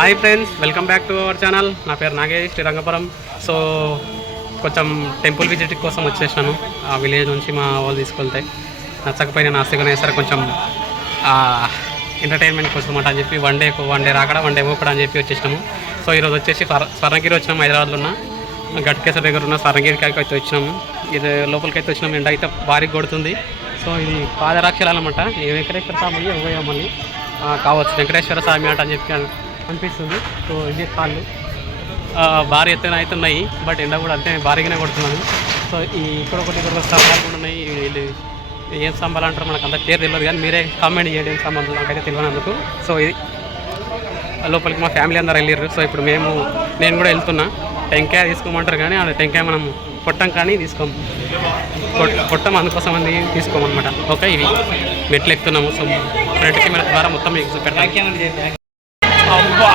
Hi friends welcome back to our channel నా పేరు Nagesh Srirangapuram. So కొంచెం టెంపుల్ విజిట్ కోసం వచ్చేసాను ఆ విలేజ్ నుంచి మా వాళ్ళు తీసుకెళ్తే నచ్చకపోయినా నాస్తికనే సరే కొంచెం ఎంటర్టైన్మెంట్ కోసం అంట అని చెప్పి వన్ డే వన్ డే రాకడా వన్ డే కూడా అని చెప్పి వచ్చేసినాము. సో ఈరోజు వచ్చేసి స్వర్ణగిరి వచ్చినాము హైదరాబాద్లో ఉన్న. గట్కేసర్ దగ్గర ఉన్న స్వర్ణగిరికి అయితే వచ్చినాము. ఇది లోపలికి అయితే వచ్చినాము. ఎండ అయితే భారీ కొడుతుంది. సో ఇది పాదరాక్షలు అనమాట ఈ వెంకటేశ్వర స్వామి ఇవ్వమని కావచ్చు. వెంకటేశ్వర స్వామి అంట అని చెప్పి అనిపిస్తుంది. సో ఇది కాళ్ళు. భారీ ఎత్తున అయితే ఉన్నాయి. బట్ ఎండ కూడా అంతే భారీగానే కొడుతున్నాను సో ఈ ఇక్కడ ఒకటి ఇక్కడ స్తంభాలు కూడా ఉన్నాయి. వీళ్ళు ఏం స్తంభాలు అంటారు మనకు అంత పేరు తెలియదు కానీ మీరే కామెంట్ చేయండి ఏం స్తంభాలు నాకైతే తెలియనందుకు సో ఇది లోపలికి మా ఫ్యామిలీ అందరు వెళ్ళారు సో ఇప్పుడు మేము నేను కూడా వెళ్తున్నా. టెంకాయ తీసుకోమంటారు కానీ ఆ టెంకాయ మనం కొట్టం కానీ తీసుకోము కొట్- కొట్టం అందుకోసం అని తీసుకోమన్నమాట. ఓకే ఇవి. మెట్లు ఎక్కుతున్నాము. సో ఫ్రంట్ కెమెరా ద్వారా మొత్తం మీకు అబ్బా.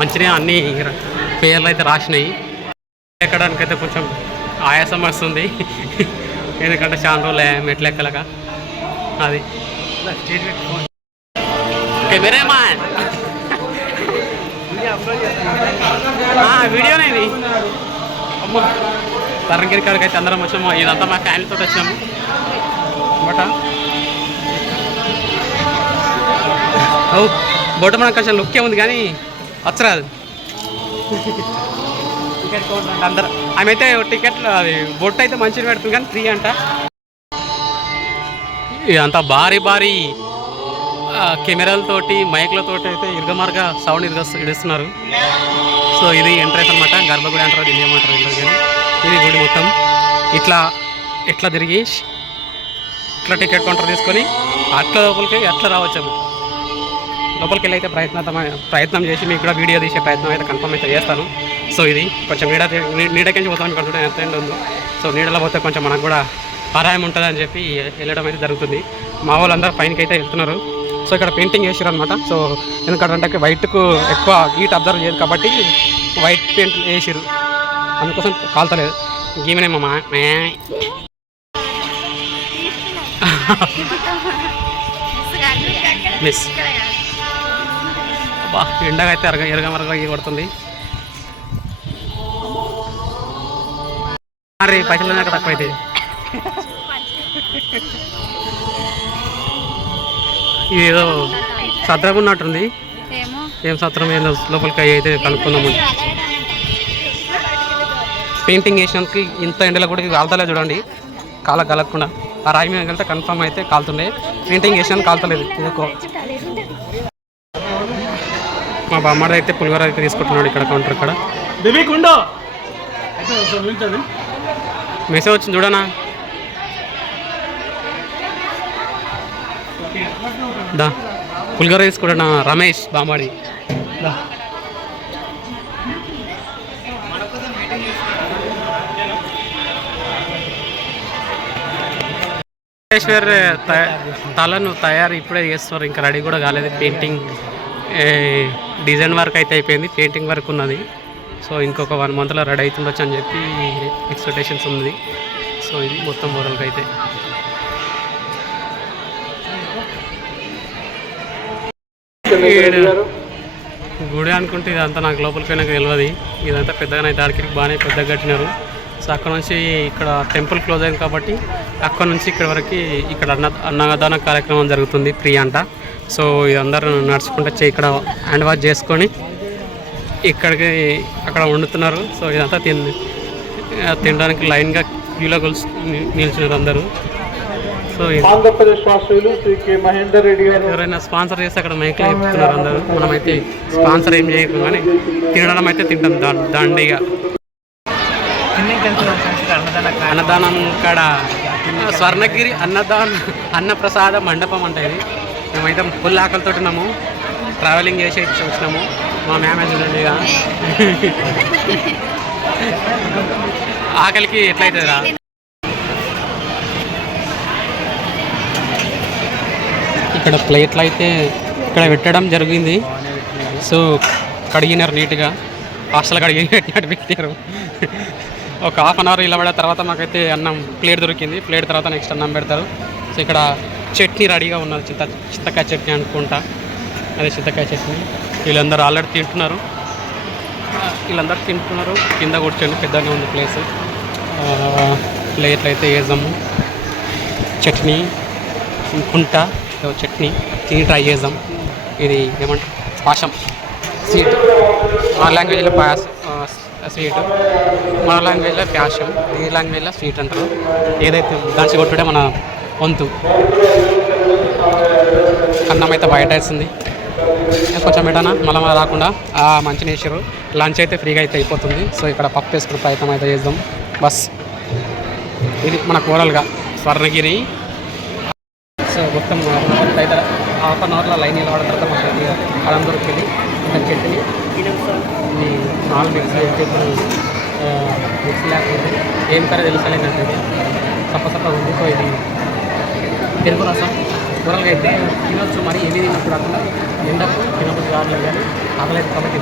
మంచిగా అన్ని పేర్లు అయితే రాసినాయి. ఎక్కడానికి అయితే కొంచెం ఆయాసం వస్తుంది. ఎందుకంటే చాలా రోజులు మెట్లు ఎక్కలేక. అది. కెమెరామాన్ వీడియోనే ఇది. అమ్మా. తరంగిరి కాడికి అయితే అందరం వచ్చాము. ఇదంతా మా ఫ్యామిలీతో వచ్చాము బట్ ఓ బొట్ట మనకు కొంచెం లుక్కే ఉంది కానీ వచ్చరాదు టికెట్ కౌంటర్ అందరు. ఆమె అయితే టికెట్ అది బొట్టు అయితే మంచిగా పెడుతుంది కానీ ఫ్రీ అంట. ఇదంతా భారీ భారీ కెమెరాలతోటి మైక్లతోటి అయితే ఇరుగమార్గా సౌండ్ ఇరుగ ఇడుస్తున్నారు. సో ఇది ఎంట్రెన్స్ అనమాట గర్భగుడి అంటారు దీన్ని ఏమంటారు తెలియదు కానీ ఇది గుడి మొత్తం. ఇట్లా ఇట్లా తిరిగి ఇట్లా టికెట్ కౌంటర్ తీసుకొని అట్లా లోపలికి అట్లా రావచ్చాము. లోపలికి వెళ్ళి అయితే ప్రయత్నం ప్రయత్నం చేసి మీకు కూడా వీడియో తీసే ప్రయత్నం అయితే కన్ఫర్మ్ అయితే చేస్తాను. సో ఇది కొంచెం నీడ నీడకించి పోతాం ఇక్కడ చూడండి ఎంత ఎండ ఉందో సో నీడలో పోతే కొంచెం మనకు కూడా ఆదాయం ఉంటుంది అని చెప్పి వెళ్ళడం అయితే జరుగుతుంది. మా వాళ్ళందరూ పైనకి అయితే వెళ్తున్నారు. సో ఇక్కడ పెయింటింగ్ వేసారు అనమాట సో ఎందుకంటే వైట్కు ఎక్కువ హీట్ అబ్జర్వ్ చేయదు కాబట్టి వైట్ పెయింట్ వేసారు అందుకోసం కాలుతలేదు. గీమనే మా మా. మిస్ బా ఎండగా అయితే ఎరగ ఎరగమరగ కొడుతుంది మరి పైసలు తక్కువ అయితే ఇది ఏదో సత్రం ఉన్నట్టుంది. ఏం సత్రం ఏందో లోపలికి అయ్యి అయితే కనుక్కుందాము పెయింటింగ్ వేసినందుకు ఇంత ఎండలో కూడా ఇది కాలుతలేదు చూడండి. కాల కలగకుండా. ఆ రాయి మీద వెళ్తే కన్ఫర్మ్ అయితే కాలుతుండే పెయింటింగ్ వేసినందుకు కాలుతలేదు. ఇది ఒక మా బామ్మడి అయితే పులిహోర అయితే తీసుకుంటున్నాడు ఇక్కడ కౌంటర్ ఇక్కడ మెసేజ్ వచ్చింది చూడనా? దా పులిహోర తీసుకుంటున్నా రమేష్ బామ్మడి దా. తలను తయారు ఇప్పుడే చేస్తున్నారు ఇంకా రెడీ కూడా కాలేదు పెయింటింగ్. డిజైన్ వర్క్ అయితే అయిపోయింది పెయింటింగ్ వర్క్ ఉన్నది. సో ఇంకొక వన్ మంత్లో రెడీ అవుతుండొచ్చు అని చెప్పి ఎక్స్పెక్టేషన్స్ ఉంది. సో ఇది మొత్తం మోడల్కి అయితే. గుడి అనుకుంటే ఇదంతా నాకు లోపలికి నాకు తెలియదు ఇదంతా పెద్దగా అయితే ఆడికి బాగానే పెద్దగా కట్టినారు. సో అక్కడ నుంచి ఇక్కడ టెంపుల్ క్లోజ్ అయింది కాబట్టి అక్కడ నుంచి ఇక్కడ వరకు ఇక్కడ అన్న అన్నదాన కార్యక్రమం జరుగుతుంది ఫ్రీ అంట. సో ఇదందరూ నడుచుకుంటే చే- ఇక్కడ హ్యాండ్ వాష్ చేసుకొని ఇక్కడికి అక్కడ వండుతున్నారు. సో ఇదంతా తిన్ తినడానికి లైన్గా క్యూలో కొలుసు నిల్చున్నారు అందరూ. సో ఎవరైనా స్పాన్సర్ చేస్తే అక్కడ మైక్లో చెప్తున్నారు అందరూ. మనమైతే స్పాన్సర్ ఏం చేయకు కానీ తినడం అయితే తింటాం దా దండిగా. అన్నదానం కాడ స్వర్ణగిరి అన్నదాన అన్నప్రసాద మండపం అంటే ఇది. మేమైతే ఫుల్ ఆకలితో ఉన్నాము. ట్రావెలింగ్ చేసి వచ్చినాము. మా మేమేజ్ చూడండి ఆకలికి ఎట్లయితుందిరా? ఇక్కడ ప్లేట్లు అయితే ఇక్కడ పెట్టడం జరిగింది. సో కడిగినారు నీట్గా. హాస్టల్ కడిగి పెట్టినట్టు పెట్టారు ఒక హాఫ్ అన్ అవర్ ఇలా పడిన తర్వాత మాకైతే అన్నం ప్లేట్ దొరికింది. ప్లేట్ తర్వాత నెక్స్ట్ అన్నం పెడతారు. సో ఇక్కడ చట్నీ రెడీగా ఉన్నది చింత చింతకాయ చట్నీ అనుకుంటా. అదే చింతకాయ చట్నీ. వీళ్ళందరూ ఆల్రెడీ తింటున్నారు. వీళ్ళందరూ తింటున్నారు. కింద కూర్చొని పెద్దగా ఉంది ప్లేస్ ప్లేట్లు అయితే వేసాము చట్నీ కుంట చట్నీ. తిని ట్రై చేద్దాం. ఇది ఏమంటారు? పాషం స్వీట్ మా లాంగ్వేజ్లో పాస్ స్వీట్ మన లాంగ్వేజ్లో ప్యాషన్ ఈ లాంగ్వేజ్లో స్వీట్ అంటారు. ఏదైతే దాచి కొట్టుడే మన వంతు. అన్నం అయితే బయట వేస్తుంది కొంచెం పెట్టనా మలమా రాకుండా. ఆ మంచిగా వేసారు లంచ్ అయితే ఫ్రీగా అయితే అయిపోతుంది. సో ఇక్కడ పప్పు వేసుకుని ప్రయత్నం అయితే చేద్దాం. బస్. ఇది మన కూరలుగా స్వర్ణగిరి. సో మొత్తం అయితే హాఫ్ అన్ అవర్లో లైన్ నిలబడిన తర్వాత మనకి అడం దొరికింది. ఇంకా చట్నీ నాలుగు మిక్స్ అయితే మిక్స్ లేకపోతే ఏం కర్రీ తెలుసలేదంటే లేదంటే సప్ప సప్ప ఉంది సో ఇది పెరుగు రసం కూరలుగా అయితే తినొచ్చు మరి ఏమీ తినప్పుడు కాకుండా ఎండకు తినబుద్ధి కావట్లేదు కానీ ఆకలేదు కాబట్టి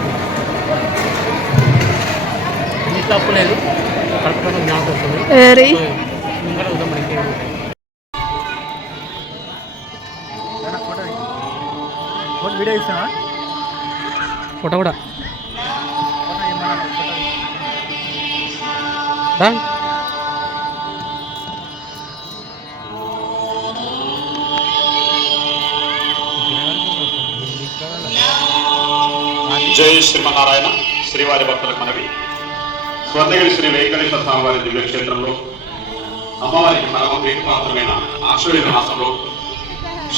ఎన్ని తప్పు లేదు. కరెక్ట్గా జ్ఞాపకం వస్తుంది. ముందర ఉదయం మనకి వీడియో ఇస్తావా ఫోటో కూడా. రా. జై శ్రీమన్నారాయణ. శ్రీవారి భక్తులకు మనవి. స్వర్ణగిరి శ్రీ వెంకటేశ్వర స్వామివారి దివ్యక్షేత్రంలో క్షేత్రంలో అమ్మవారికి పరమ ప్రీతిపాత్రమైన ఆశ్వయుధ మాసంలో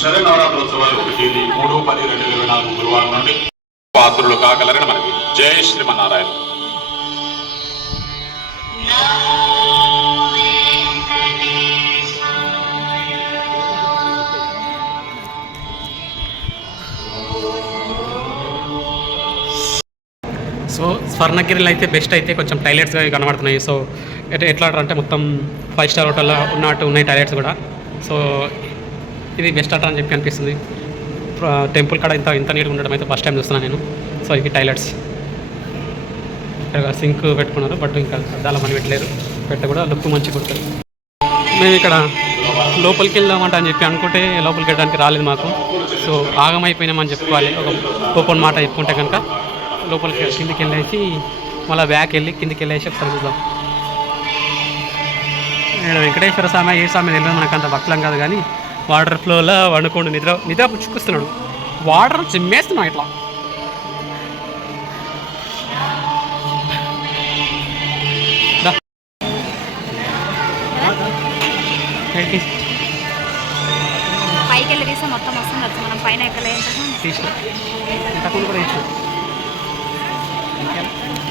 శరన్నవరాత్రోత్సవాలు ఒకటి మూడు పది రెండు వేల ఇరవై నాలుగు గురువారం నుండి పాత్రులు కాగలరని మనవి. జై శ్రీమన్నారాయణ. స్వర్ణగిరిలో అయితే బెస్ట్ అయితే కొంచెం టైలెట్స్గా కనబడుతున్నాయి. సో ఎట్లా ఎట్లా అంటే మొత్తం ఫైవ్ స్టార్ హోటల్లో ఉన్నట్టు ఉన్నాయి టైలెట్స్ కూడా. సో ఇది బెస్ట్ అట్రా అని చెప్పి అనిపిస్తుంది. టెంపుల్ కాడ ఇంత ఇంత నీట్గా ఉండడం అయితే ఫస్ట్ టైం చూస్తున్నాను నేను. సో ఇవి టైలెట్స్ ఇక్కడ సింక్ పెట్టుకున్నారు బట్ ఇంకా అద్దాల మని పెట్టలేరు. పెట్ట కూడా లుక్ మంచిగా ఉంటుంది. మేము ఇక్కడ లోపలికి వెళ్దామంట అని చెప్పి అనుకుంటే లోపలికి వెళ్ళడానికి రాలేదు మాకు. సో ఆగమైపోయినామని చెప్పుకోవాలి. ఒక ఓపెన్ మాట చెప్పుకుంటే కనుక. లోపలికి కిందికి వెళ్ళేసి మళ్ళీ బ్యాక్ వెళ్ళి కిందికి వెళ్ళేసి ఒకసారి చూద్దాం. నేను వెంకటేశ్వర స్వామి ఏ స్వామి తెలియదు మనకు అంత భక్తులం కాదు కానీ వాటర్ ఫ్లోలో వండుకోండు నిద్ర నిద్ర పుచ్చుకొస్తున్నాడు. వాటర్ చిమ్మేస్తున్నాం ఇట్లా? పైకి వెళ్ళి తీస్తే మొత్తం వస్తుంది మనం పైన ఎక్కలేదు తీసిన ครับ